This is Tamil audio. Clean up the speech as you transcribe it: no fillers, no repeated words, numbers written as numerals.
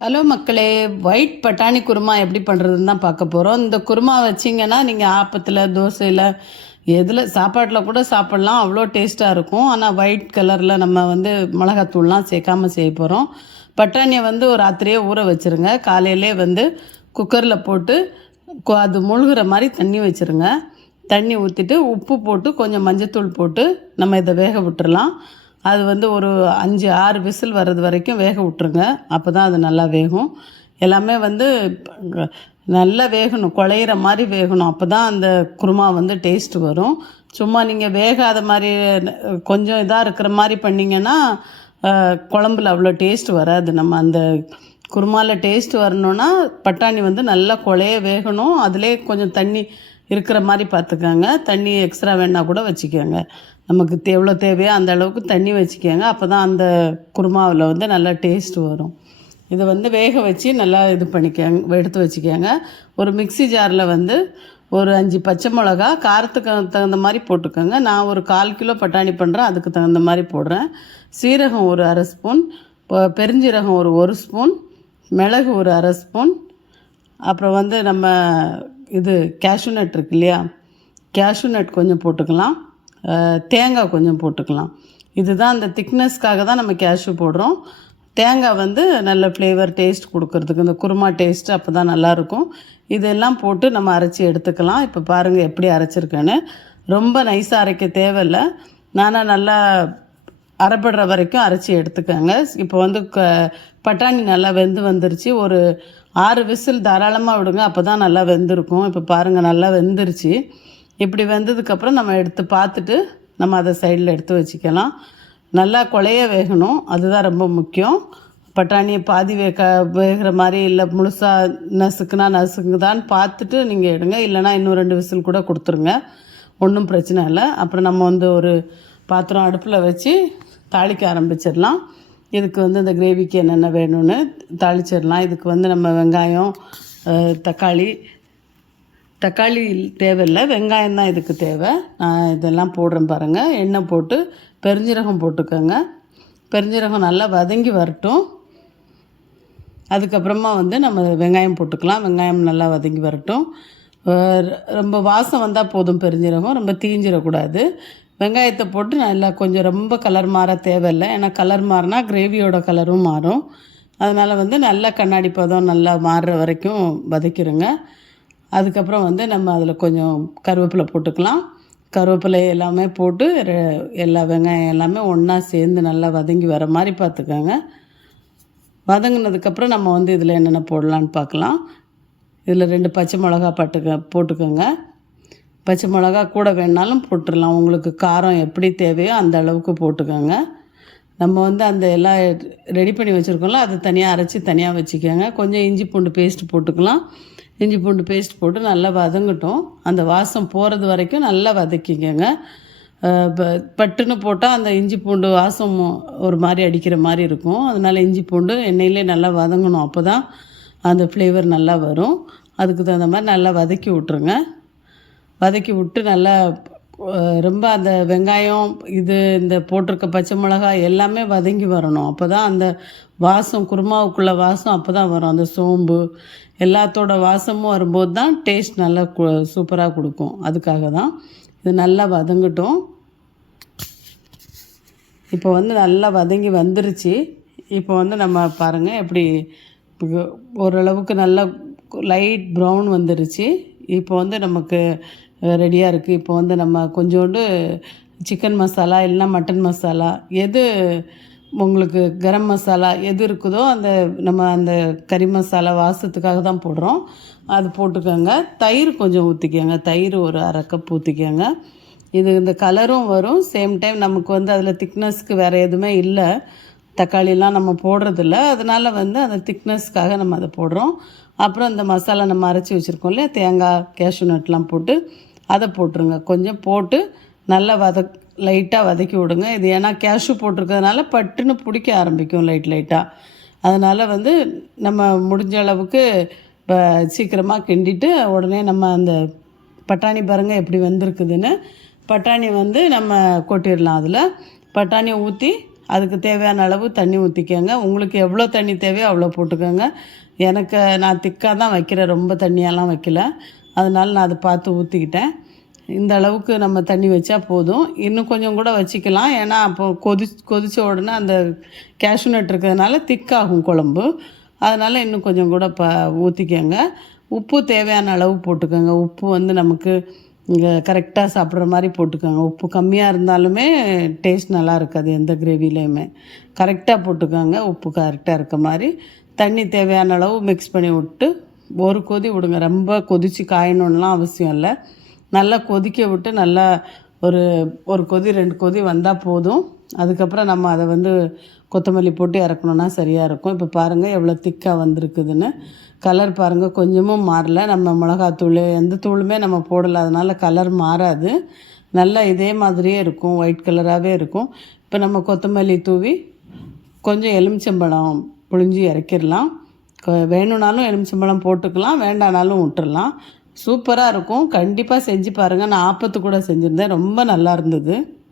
ஹலோ மக்களே! ஒயிட் பட்டாணி குருமா எப்படி பண்ணுறதுன்னு தான் பார்க்க போகிறோம். இந்த குருமா வச்சிங்கன்னா, நீங்கள் ஆப்பத்தில, தோசையில, எதில சாப்பாட்டில் கூட சாப்பிட்லாம். அவ்வளோ டேஸ்ட்டாக இருக்கும். ஆனால் ஒயிட் கலரில் நம்ம மிளகாத்தூள்லாம் சேர்க்காம செய்ய போகிறோம். பட்டாணியை ஒரு ராத்திரியே ஊற வச்சுருங்க. காலையிலே குக்கரில் போட்டு அது முழுகிற மாதிரி தண்ணி வச்சுருங்க. தண்ணி ஊற்றிட்டு உப்பு போட்டு கொஞ்சம் மஞ்சத்தூள் போட்டு நம்ம இதை வேக விட்டுறலாம். அது ஒரு 5, 6 விசில் வர்றது வரைக்கும் வேக விட்ருங்க. அப்போ தான் அது நல்லா வேகும். எல்லாமே நல்லா வேகணும், குழையிற மாதிரி வேகணும். அப்போ தான் அந்த குருமா டேஸ்ட்டு வரும். சும்மா நீங்கள் வேகாத மாதிரி கொஞ்சம் இதாக இருக்கிற மாதிரி பண்ணிங்கன்னா குழம்புல அவ்வளோ டேஸ்ட் வராது. நம்ம அந்த குருமாவில் டேஸ்ட் வரணுன்னா பட்டாணி நல்லா குழைய வேகணும். அதிலே கொஞ்சம் தண்ணி இருக்கிற மாதிரி பார்த்துக்கோங்க. தண்ணி எக்ஸ்ட்ரா வேணால் கூட வச்சுக்கோங்க. நமக்கு எவ்வளோ தேவையோ அந்த அளவுக்கு தண்ணி வச்சுக்கோங்க. அப்போ தான் அந்த குருமாவில் நல்லா டேஸ்ட் வரும். இதை வேக வச்சு நல்லா இது பண்ணிக்கோங்க, எடுத்து வச்சுக்கோங்க. ஒரு மிக்ஸி ஜாரில் ஒரு 5 பச்சை மிளகா காரத்துக்கு தகுந்த மாதிரி போட்டுக்கோங்க. நான் ஒரு 1/4 கிலோ பட்டாணி பண்ணுறேன், அதுக்கு தகுந்த மாதிரி போடுறேன். சீரகம் ஒரு 1/2 ஸ்பூன், பெருஞ்சீரகம் ஒரு 1 ஸ்பூன், மிளகு ஒரு 1/2 ஸ்பூன், அப்புறம் நம்ம இது கேஷ்யூ நட் இருக்கு இல்லையா, கேஷ்யூ நட் கொஞ்சம் போட்டுக்கலாம். தேங்காய் கொஞ்சம் போட்டுக்கலாம். இதுதான் அந்த திக்னஸ்க்காக தான் நம்ம கேஷ்யூ போடுறோம். தேங்காய் நல்ல ஃப்ளேவர் டேஸ்ட் கொடுக்கறதுக்கு, இந்த குருமா டேஸ்ட்டு அப்போ தான் நல்லாயிருக்கும். இதெல்லாம் போட்டு நம்ம அரைச்சி எடுத்துக்கலாம். இப்போ பாருங்கள் எப்படி அரைச்சிருக்கேன்னு. ரொம்ப நைஸாக அரைக்க தேவையில்லை. நானாக நல்லா அரைப்படுற வரைக்கும் அரைச்சி எடுத்துக்கோங்க. இப்போ பட்டாணி நல்லா வந்துருச்சு. ஒரு 6 விசில் தாராளமாக விடுங்க, அப்போ தான் நல்லா வெந்திருக்கும். இப்போ பாருங்கள் நல்லா வெந்துருச்சு. இப்படி வெந்ததுக்கப்புறம் நம்ம எடுத்து பார்த்துட்டு நம்ம அதை சைடில் எடுத்து வச்சுக்கலாம். நல்லா குழைய வேகணும், அதுதான் ரொம்ப முக்கியம். பட்டாணியை பாதி வேகிற மாதிரி, இல்லை முழுசாக நசுக்குதான்னு பார்த்துட்டு நீங்கள் எடுங்க. இல்லைனா இன்னும் 2 விசில் கூட கொடுத்துருங்க, ஒன்றும் பிரச்சனை இல்லை. அப்புறம் நம்ம ஒரு பாத்திரம் அடுப்பில் வச்சு தாளிக்க ஆரம்பிச்சிடலாம். இதுக்கு இந்த கிரேவிக்கு என்னென்ன வேணும்னு தாளிச்சிடலாம். இதுக்கு நம்ம வெங்காயம், தக்காளி தேவையில்லை, வெங்காயம் தான் இதுக்கு தேவை. நான் இதெல்லாம் போடுறேன் பாருங்கள். எண்ணெய் போட்டு பெருஞ்சீரகம் போட்டுக்கோங்க. பெருஞ்சீரகம் நல்லா வதங்கி வரட்டும். அதுக்கப்புறமா நம்ம வெங்காயம் போட்டுக்கலாம். வெங்காயம் நல்லா வதங்கி வரட்டும். ரொம்ப வாசம் வந்தால் போதும். பெருஞ்சீரகம் ரொம்ப தீஞ்சிடக்கூடாது. வெங்காயத்தை போட்டு நல்லா கொஞ்சம் ரொம்ப கலர் மாற தேவையில்லை. ஏன்னா கலர் மாறினா கிரேவியோட கலரும் மாறும். அதனால் நல்லா கண்ணாடி பதம் நல்லா மாறுற வரைக்கும் வதக்கிடுங்க. அதுக்கப்புறம் நம்ம அதில் கொஞ்சம் கருவேப்பிலை போட்டுக்கலாம். கருவேப்பிலை எல்லாமே போட்டு எல்லா வெங்காயம் எல்லாமே ஒன்றா சேர்ந்து நல்லா வதங்கி வர மாதிரி பார்த்துக்கோங்க. வதங்கினதுக்கப்புறம் நம்ம இதில் என்னென்ன போடலான்னு பார்க்கலாம். இதில் 2 பச்சை மிளகா போட்டுக்கோங்க. பச்சை மிளகா கூட வேணாலும் போட்டுடலாம். உங்களுக்கு காரம் எப்படி தேவையோ அந்த அளவுக்கு போட்டுக்கோங்க. நம்ம அந்த எல்லாம் ரெடி பண்ணி வச்சுருக்கோம்ல, அதை தனியாக அரைச்சி தனியாக வச்சுக்கோங்க. கொஞ்சம் இஞ்சி பூண்டு பேஸ்ட் போட்டுக்கலாம். இஞ்சி பூண்டு பேஸ்ட் போட்டு நல்லா வதங்கட்டும். அந்த வாசம் போகிறது வரைக்கும் நல்லா வதக்கிக்கோங்க. பட்டுன்னு போட்டால் அந்த இஞ்சி பூண்டு வாசம் ஒரு மாதிரி அடிக்கிற மாதிரி இருக்கும். அதனால் இஞ்சி பூண்டு எண்ணெயிலே நல்லா வதங்கணும். அப்போ தான் அந்த ஃப்ளேவர் நல்லா வரும். அதுக்கு தகுந்த மாதிரி நல்லா வதக்கி விட்ருங்க. வதக்கி விட்டு நல்லா ரொம்ப அந்த வெங்காயம் இந்த போட்டிருக்க பச்சை மிளகாய் எல்லாமே வதங்கி வரணும். அப்போ தான் அந்த வாசம், குருமாவுக்குள்ள வாசம் அப்போ தான் வரும். அந்த சோம்பு எல்லாத்தோட வாசமும் வரும்போது தான் டேஸ்ட் நல்லா சூப்பராக கொடுக்கும். அதுக்காக தான் இது நல்லா வதங்கட்டும். இப்போ நல்லா வதங்கி வந்துருச்சு. இப்போ நம்ம பாருங்கள் எப்படி ஓரளவுக்கு நல்லா லைட் ப்ரௌன் வந்துருச்சு. இப்போ நமக்கு ரெடியாக இருக்குது. இப்போ நம்ம கொஞ்சோண்டு சிக்கன் மசாலா இல்லைன்னா மட்டன் மசாலா, எது உங்களுக்கு கரம் மசாலா எது இருக்குதோ நம்ம அந்த கறி மசாலா வாசத்துக்காக தான் போடுறோம், அது போட்டுக்கோங்க. தயிர் கொஞ்சம் ஊற்றிக்கோங்க. தயிர் ஒரு 1/2 கப் ஊற்றிக்கோங்க. இந்த கலரும் வரும். சேம் டைம் நமக்கு அதில் திக்னஸ்க்கு வேறு எதுவுமே இல்லை. தக்காளிலாம் நம்ம போடுறதில்ல. அதனால் அந்த திக்னஸ்க்காக நம்ம அதை போடுறோம். அப்புறம் இந்த மசாலா நம்ம அரைச்சி வச்சுருக்கோம் இல்லையா, தேங்காய், கேஷ்யூ நட்லாம் போட்டு அதை போட்டுருங்க. கொஞ்சம் போட்டு நல்லா லைட்டாக வதக்கி விடுங்க. இது ஏன்னா கேஷ்யூ போட்டிருக்கிறதுனால பட்டுன்னு பிடிக்க ஆரம்பிக்கும் லைட்டாக. அதனால் நம்ம முடிஞ்ச அளவுக்கு சீக்கிரமாக கிண்டிட்டு உடனே நம்ம அந்த பட்டாணி பாருங்கள் எப்படி வந்திருக்குதுன்னு. பட்டாணி நம்ம கொட்டிடலாம். அதில் பட்டாணியை ஊற்றி அதுக்கு தேவையான அளவு தண்ணி ஊற்றிக்கோங்க. உங்களுக்கு எவ்வளோ தண்ணி தேவையோ அவ்வளோ போட்டுக்கோங்க. நான் திக்காக தான் வைக்கிறேன், ரொம்ப தண்ணியெல்லாம் வைக்கல. அதனால நான் அதை பார்த்து ஊற்றிக்கிட்டேன். இந்த அளவுக்கு நம்ம தண்ணி வச்சா போதும். இன்னும் கொஞ்சம் கூட வச்சுக்கலாம். ஏன்னா அப்போ கொதித்த உடனே அந்த கேஷ்யூ நட் இருக்கிறதுனால திக்காகும் குழம்பு. அதனால் இன்னும் கொஞ்சம் கூட ஊற்றிக்கோங்க. உப்பு தேவையான அளவு போட்டுக்கோங்க. உப்பு வந்து நமக்கு இங்கே கரெக்டாக சாப்பிட்ற மாதிரி போட்டுக்கோங்க. உப்பு கம்மியாக இருந்தாலுமே டேஸ்ட் நல்லா இருக்காது எந்த கிரேவிலையுமே. கரெக்டாக போட்டுக்கோங்க. உப்பு கரெக்டாக இருக்க மாதிரி தண்ணி தேவையான அளவு மிக்ஸ் பண்ணி விட்டு ஒரு கொதி விடுங்க. ரொம்ப கொதித்து காயணுன்னெலாம் அவசியம் இல்லை. நல்லா கொதிக்க விட்டு நல்லா ஒரு கொதி 2 கொதி வந்தால் போதும். அதுக்கப்புறம் நம்ம அதை வந்து கொத்தமல்லி போட்டு இறக்கணுன்னா சரியாக இருக்கும். இப்போ பாருங்கள் எவ்வளோ திக்காக வந்திருக்குதுன்னு. கலர் பாருங்கள் கொஞ்சமும் மாறல. நம்ம மிளகாத்தூள் எந்த தூளுமே நம்ம போடலை, அதனால் கலர் மாறாது. நல்லா இதே மாதிரியே இருக்கும், ஒயிட் கலராகவே இருக்கும். இப்போ நம்ம கொத்தமல்லி தூவி கொஞ்சம் எலுமிச்சம்பழம் புழிஞ்சி இறக்கிடலாம். வேணும்னாலும் எலுமிச்சம்பழம் போட்டுக்கலாம், வேண்டானாலும் விட்டுறலாம். சூப்பராக இருக்கும். கண்டிப்பாக செஞ்சு பாருங்கள். நான் ஆப்பத்து கூட செஞ்சுருந்தேன், ரொம்ப நல்லா இருந்தது.